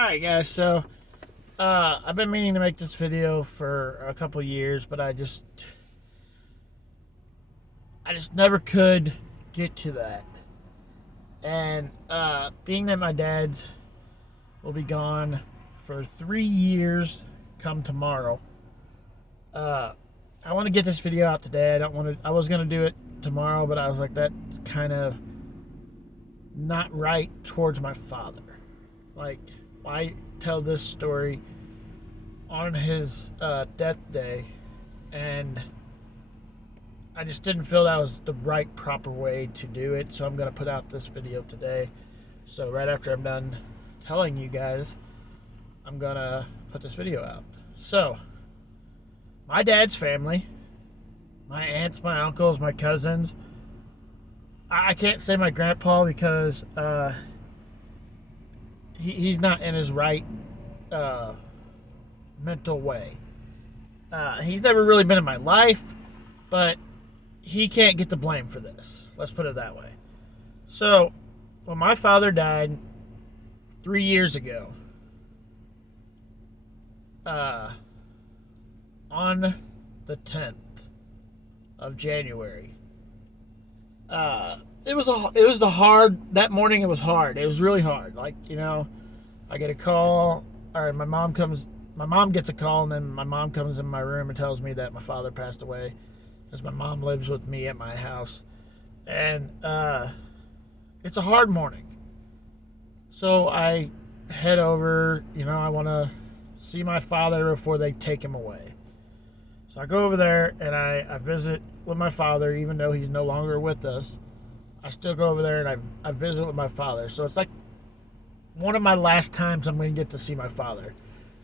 Alright guys, so I've been meaning to make this video for a couple years, but I just never could get to that. And being that my dad's will be gone for 3 years come tomorrow, I want to get this video out today. I was gonna do it tomorrow, but I was like, that's kind of not right towards my father. Like, why tell this story on his death day? And I just didn't feel that was the right, proper way to do it. So I'm going to put out this video today. So right after I'm done telling you guys, I'm going to put this video out. So, my dad's family, my aunts, my uncles, my cousins. I can't say my grandpa because he's not in his right mental way. He's never really been in my life, but he can't get the blame for this. Let's put it that way. So, when my father died 3 years ago, on the 10th of January, it was that morning. It was hard. It was really hard. Like, I get a call, or my mom gets a call, and then my mom comes in my room and tells me that my father passed away, because my mom lives with me at my house. And it's a hard morning. So I head over, I want to see my father before they take him away. So I go over there and I visit with my father, even though he's no longer with us. I still go over there and I visit with my father. So it's like one of my last times I'm going to get to see my father,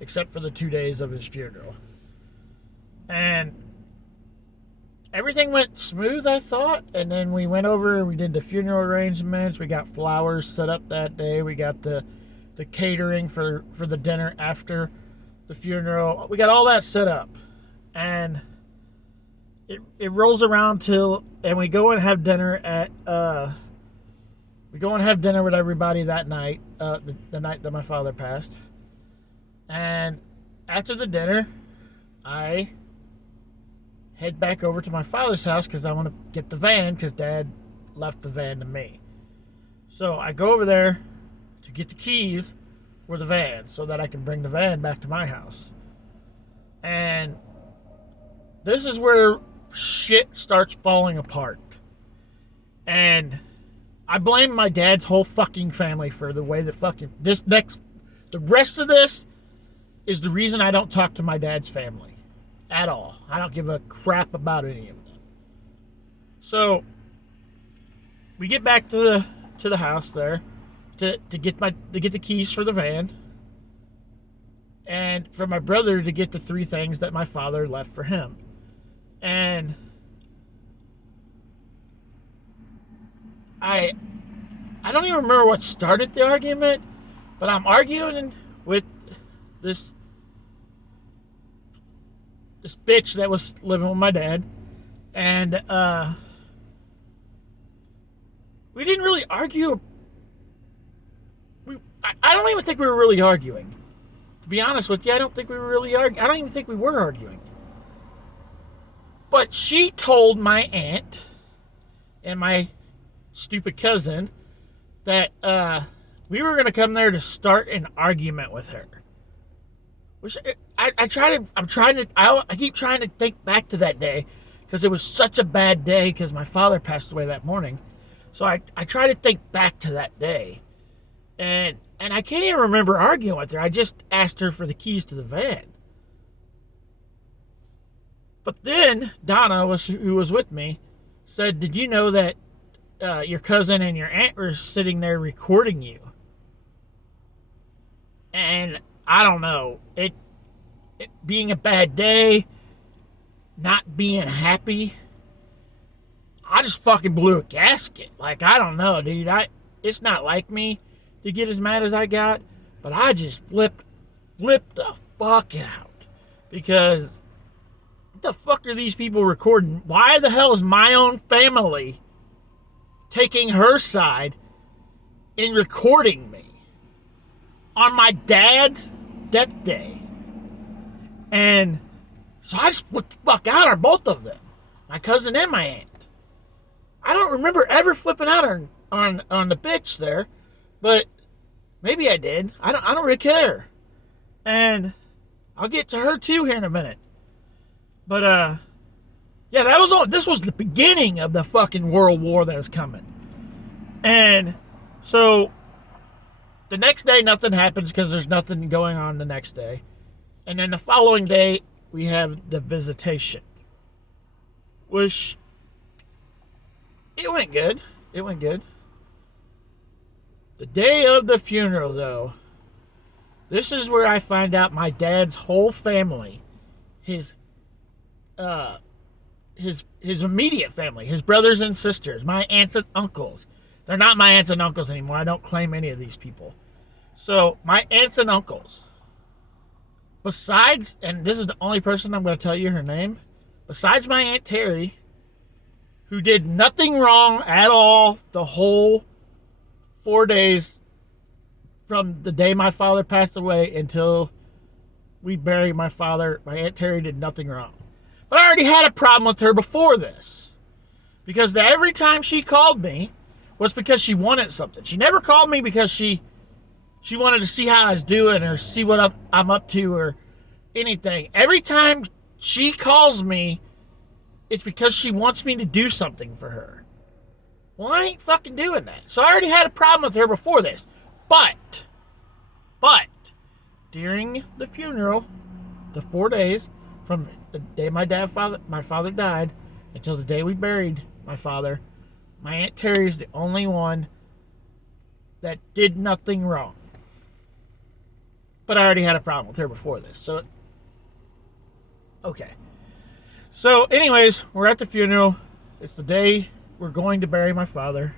except for the 2 days of his funeral. And everything went smooth, I thought. And then we went over, we did the funeral arrangements. We got flowers set up that day. We got the catering for the dinner after the funeral. We got all that set up. And it rolls around and we go and have dinner with everybody that night, the night that my father passed. And after the dinner, I head back over to my father's house because I want to get the van, because Dad left the van to me. So I go over there to get the keys for the van so that I can bring the van back to my house. And this is where shit starts falling apart. And I blame my dad's whole fucking family for the way that the rest of this is the reason I don't talk to my dad's family at all. I don't give a crap about any of them. So we get back to the house there to get the keys for the van, and for my brother to get the 3 things that my father left for him. And I don't even remember what started the argument, but I'm arguing with this bitch that was living with my dad, and we didn't really argue. I don't even think we were really arguing. To be honest with you, I don't think we were really arguing. I don't even think we were arguing. But she told my aunt and my stupid cousin that we were going to come there to start an argument with her. Which I keep trying to think back to that day, because it was such a bad day because my father passed away that morning. So I try to think back to that day. And I can't even remember arguing with her. I just asked her for the keys to the van. But then Donna, who was with me, said, "Did you know that your cousin and your aunt were sitting there recording you?" And I don't know, it being a bad day, not being happy, I just fucking blew a gasket. Like, I don't know, dude. It's not like me to get as mad as I got, but I just flipped the fuck out, because what the fuck are these people recording? Why the hell is my own family taking her side in recording me? on my dad's death day. And so I just flipped the fuck out on both of them, my cousin and my aunt. I don't remember ever flipping out on the bitch there, but maybe I did. I don't really care. And I'll get to her too here in a minute. But yeah, this was the beginning of the fucking World War that was coming. And so the next day nothing happens because there's nothing going on the next day. And then the following day we have the visitation, which it went good. It went good. The day of the funeral, though, this is where I find out my dad's whole family, his immediate family, his brothers and sisters, my aunts and uncles. They're not my aunts and uncles anymore. I don't claim any of these people. So my aunts and uncles, besides, and this is the only person I'm going to tell you her name, besides my Aunt Terry, who did nothing wrong at all the whole 4 days from the day my father passed away until we buried my father. My Aunt Terry did nothing wrong. But I already had a problem with her before this. Because every time she called me was because she wanted something. She never called me because she wanted to see how I was doing or see what I'm up to or anything. Every time she calls me, it's because she wants me to do something for her. Well, I ain't fucking doing that. So I already had a problem with her before this. But, during the funeral, the 4 days, from the day my father died until the day we buried my father, my Aunt Terry is the only one that did nothing wrong. But I already had a problem with her before this. So, okay. So, anyways, we're at the funeral. It's the day we're going to bury my father.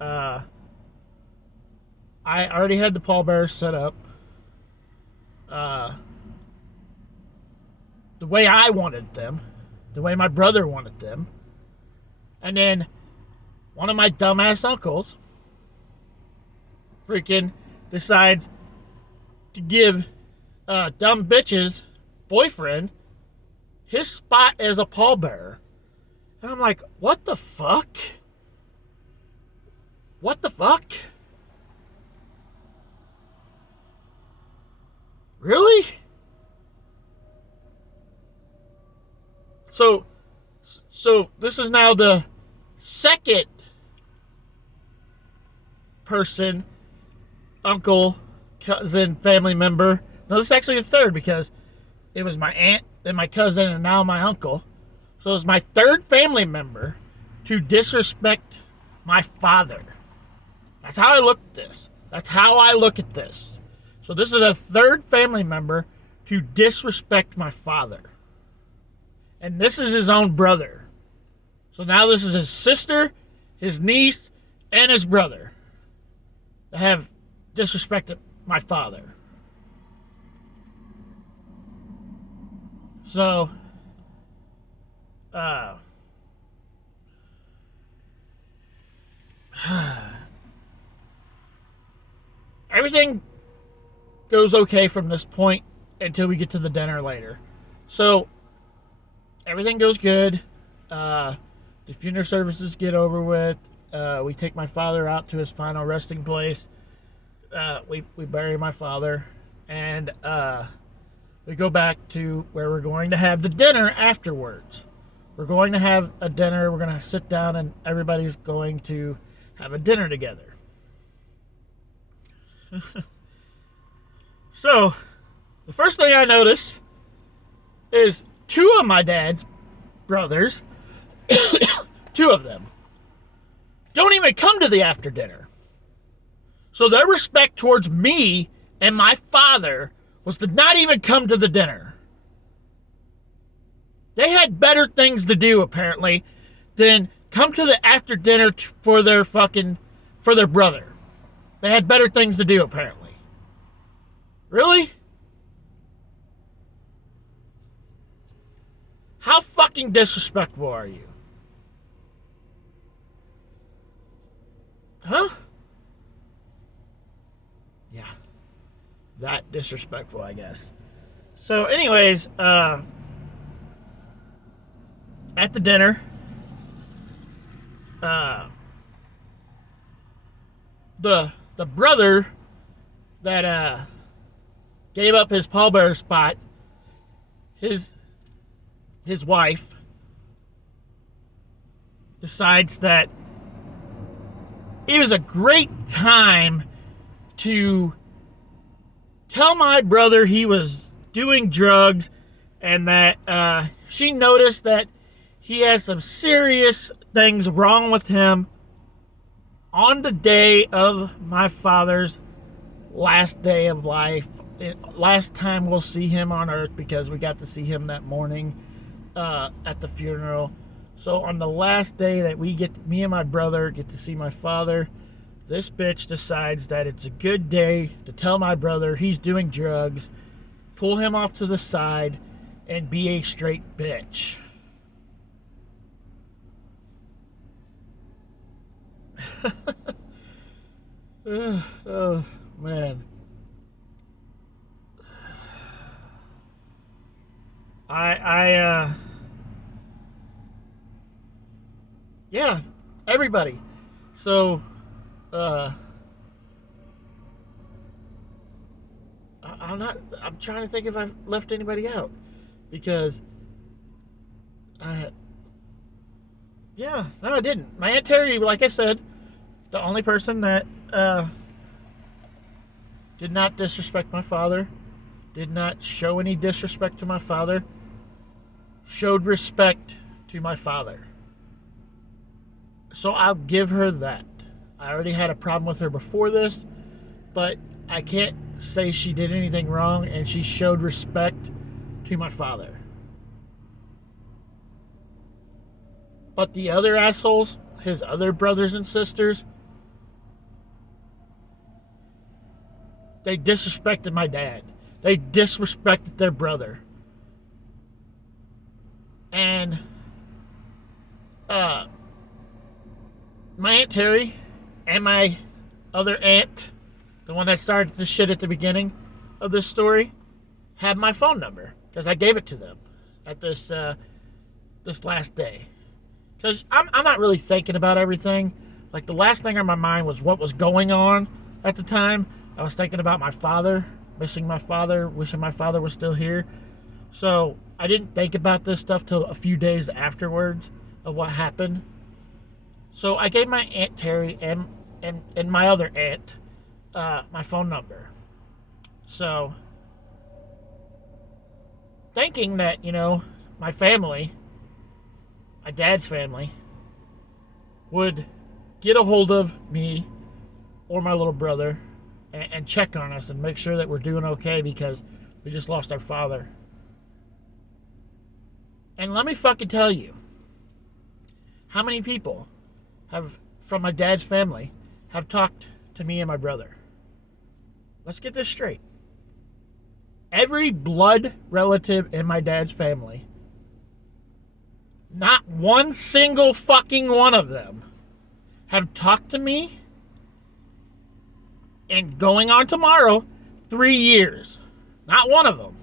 I already had the pallbearers set up. The way I wanted them. The way my brother wanted them. And then one of my dumbass uncles freaking decides to give dumb bitch's boyfriend his spot as a pallbearer. And I'm like, what the fuck? What the fuck? Really? So this is now the second person, uncle, cousin, family member. No, this is actually the third because it was my aunt, then my cousin, and now my uncle. So it's my third family member to disrespect my father. That's how I look at this. That's how I look at this. So this is a third family member to disrespect my father. And this is his own brother. So now this is his sister, his niece, and his brother that have disrespected my father. So, everything goes okay from this point until we get to the dinner later. So, everything goes good. The funeral services get over with. We take my father out to his final resting place. We bury my father. And we go back to where we're going to have the dinner afterwards. We're going to have a dinner. We're going to sit down and everybody's going to have a dinner together. So, the first thing I notice is two of my dad's brothers, two of them, don't even come to the after dinner. So their respect towards me and my father was to not even come to the dinner. They had better things to do, apparently, than come to the after dinner for their brother. They had better things to do, apparently. Really? How fucking disrespectful are you? Huh? Yeah. that disrespectful, I guess. So, anyways, at the dinner, the brother that gave up his pallbearer spot, his wife decides that it was a great time to tell my brother he was doing drugs, and that she noticed that he has some serious things wrong with him on the day of my father's last day of life. Last time we'll see him on earth, because we got to see him that morning at the funeral. So on the last day that me and my brother get to see my father, this bitch decides that it's a good day to tell my brother he's doing drugs, pull him off to the side, and be a straight bitch. Oh, man. Yeah, everybody. So, I'm trying to think if I've left anybody out, because no, I didn't. My Aunt Terry, like I said, the only person that did not disrespect my father, did not show any disrespect to my father, showed respect to my father. So I'll give her that. I already had a problem with her before this, but I can't say she did anything wrong, and she showed respect to my father. But the other assholes, his other brothers and sisters, they disrespected my dad. They disrespected their brother. And my Aunt Terry and my other aunt, the one that started the shit at the beginning of this story, had my phone number, because I gave it to them at this last day. Because I'm not really thinking about everything. Like, the last thing on my mind was what was going on at the time. I was thinking about my father, missing my father, wishing my father was still here. So I didn't think about this stuff till a few days afterwards of what happened. So I gave my Aunt Terry and my other aunt my phone number. So, thinking that, my family, my dad's family, would get a hold of me or my little brother and check on us and make sure that we're doing okay, because we just lost our father. And let me fucking tell you, how many people from my dad's family have talked to me and my brother? Let's get this straight. Every blood relative in my dad's family, not one single fucking one of them, have talked to me in, going on tomorrow, 3 years. Not one of them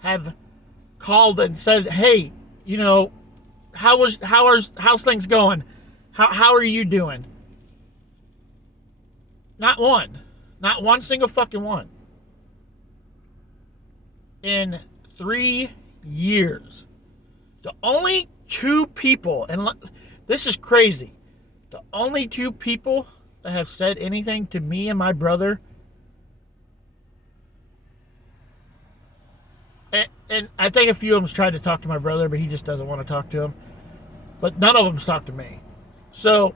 have called and said, hey, how's things going? How are you doing? Not one. Not one single fucking one. In 3 years. The only two people, and this is crazy, the only two people that have said anything to me and my brother, and I think a few of them's tried to talk to my brother, but he just doesn't want to talk to him. But none of them's talked to me. So,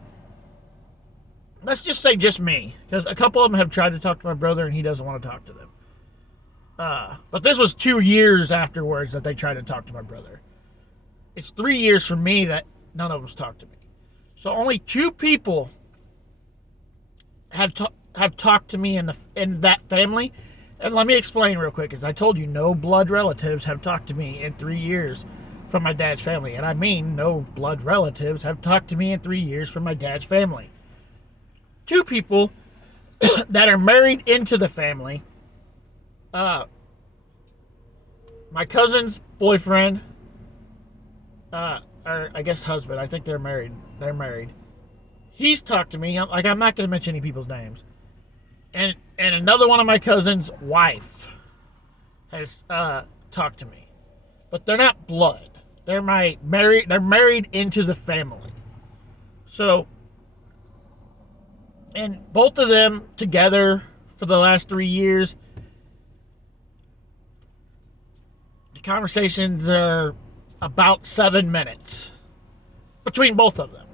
let's just say just me, because a couple of them have tried to talk to my brother, and he doesn't want to talk to them. But this was 2 years afterwards that they tried to talk to my brother. It's 3 years for me that none of them's talked to me. So only two people have talked to me in that family. And let me explain real quick, because I told you no blood relatives have talked to me in 3 years from my dad's family. And I mean no blood relatives have talked to me in 3 years from my dad's family. Two people that are married into the family My cousin's boyfriend, or I guess husband, I think they're married. They're married. He's talked to me. Like, I'm not going to mention any people's names. And another one of my cousin's wife has talked to me. But they're not blood. They're married into the family. So, and both of them together for the last 3 years, the conversations are about 7 minutes between both of them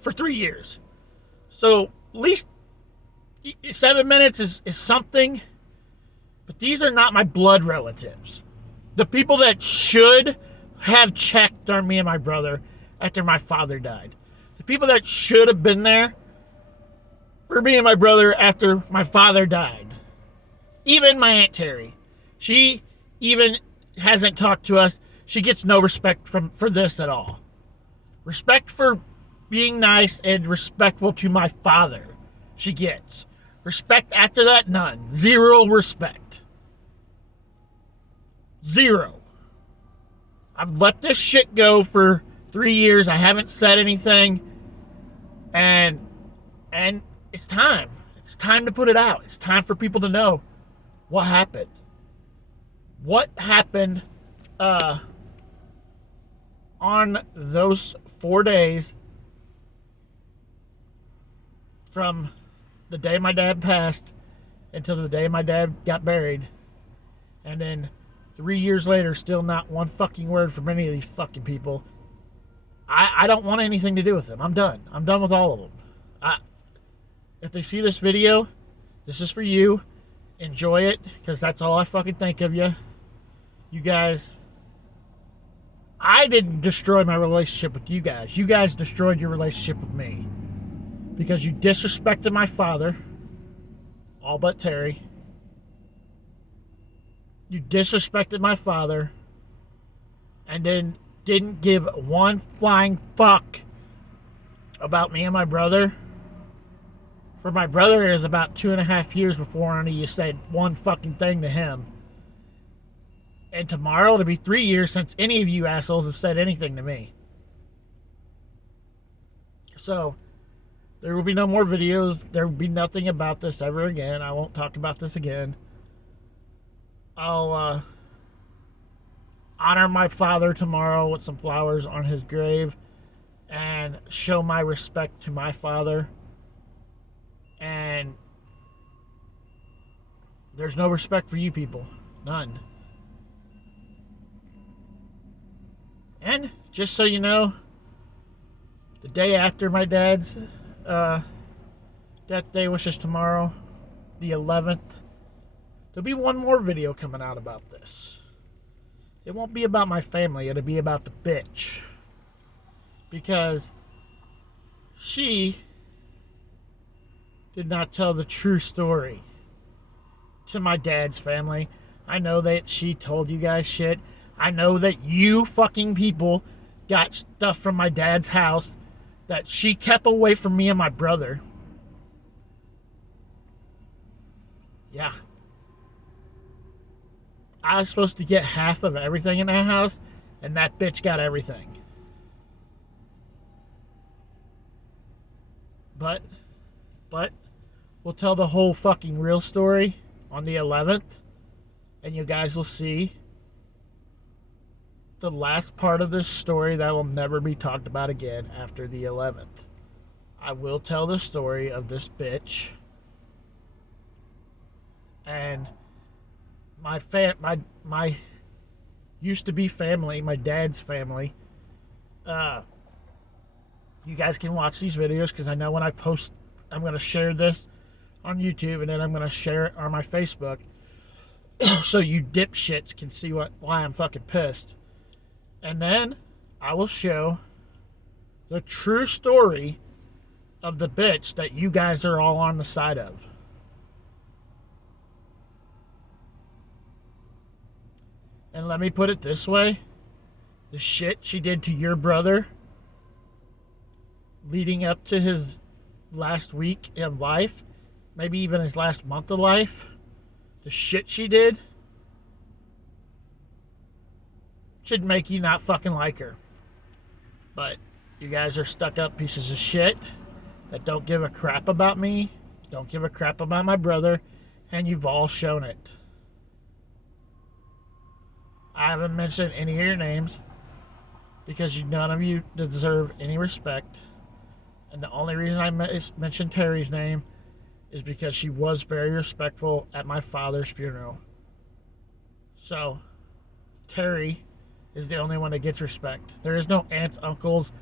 for 3 years. So, at least 7 minutes is something, but these are not my blood relatives. The people that should have checked on me and my brother after my father died. The people that should have been there for me and my brother after my father died. Even my Aunt Terry. She even hasn't talked to us. She gets no respect for this at all. Respect for being nice and respectful to my father, she gets. Respect after that, none. Zero respect. Zero. I've let this shit go for 3 years. I haven't said anything. And it's time. It's time to put it out. It's time for people to know what happened. What happened on those 4 days from the day my dad passed until the day my dad got buried. And then 3 years later, still not one fucking word from any of these fucking people. I don't want anything to do with them. I'm done. I'm done with all of them. If they see this video, this is for you. Enjoy it, because that's all I fucking think of you. You guys, I didn't destroy my relationship with you guys. You guys destroyed your relationship with me. Because you disrespected my father, all but Terry. You disrespected my father, and then didn't give one flying fuck about me and my brother. For my brother, it was about 2.5 years before any of you said one fucking thing to him. And tomorrow it'll be 3 years since any of you assholes have said anything to me. So, there will be no more videos. There will be nothing about this ever again. I won't talk about this again. I'll honor my father tomorrow with some flowers on his grave and show my respect to my father. And there's no respect for you people. None. And just so you know, the day after my dad's death day, which is tomorrow, the 11th, there'll be one more video coming out about this. It won't be about my family. It'll be about the bitch. Because she did not tell the true story to my dad's family. I know that she told you guys shit. I know that you fucking people got stuff from my dad's house that she kept away from me and my brother. Yeah. I was supposed to get half of everything in that house, and that bitch got everything. But we'll tell the whole fucking real story on the 11th, and you guys will see the last part of this story that will never be talked about again after the 11th. I will tell the story of this bitch and my used to be family, my dad's family. You guys can watch these videos, because I know when I post, I'm going to share this on YouTube, and then I'm going to share it on my Facebook so you dipshits can see why I'm fucking pissed. And then I will show the true story of the bitch that you guys are all on the side of. And let me put it this way. The shit she did to your brother leading up to his last week of life, maybe even his last month of life, the shit she did should make you not fucking like her. But you guys are stuck up pieces of shit that don't give a crap about me, don't give a crap about my brother, and you've all shown it. I haven't mentioned any of your names because none of you deserve any respect. And the only reason I mentioned Terry's name is because she was very respectful at my father's funeral. So, Terry is the only one that gets respect. There is no aunts, uncles.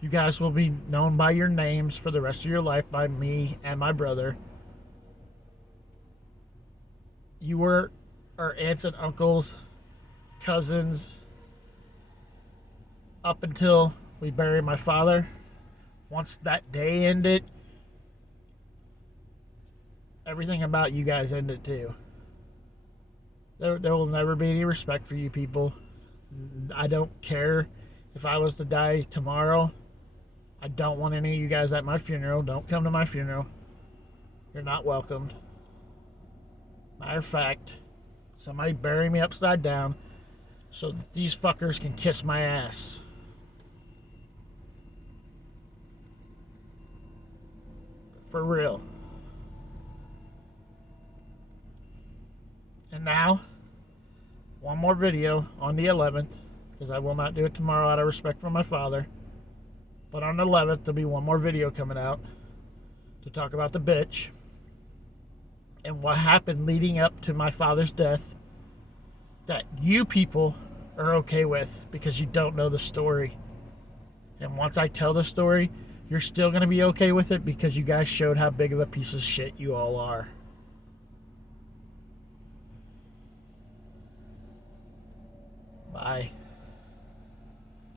You guys will be known by your names for the rest of your life by me and my brother. You were our aunts and uncles, cousins, up until we buried my father. Once that day ended, everything about you guys ended too. There will never be any respect for you people. I don't care if I was to die tomorrow. I don't want any of you guys at my funeral. Don't come to my funeral. You're not welcomed. Matter of fact, somebody bury me upside down so that these fuckers can kiss my ass. For real. And now, one more video on the 11th, because I will not do it tomorrow out of respect for my father. But on the 11th, there'll be one more video coming out to talk about the bitch and what happened leading up to my father's death that you people are okay with because you don't know the story. And once I tell the story, you're still going to be okay with it because you guys showed how big of a piece of shit you all are. Bye.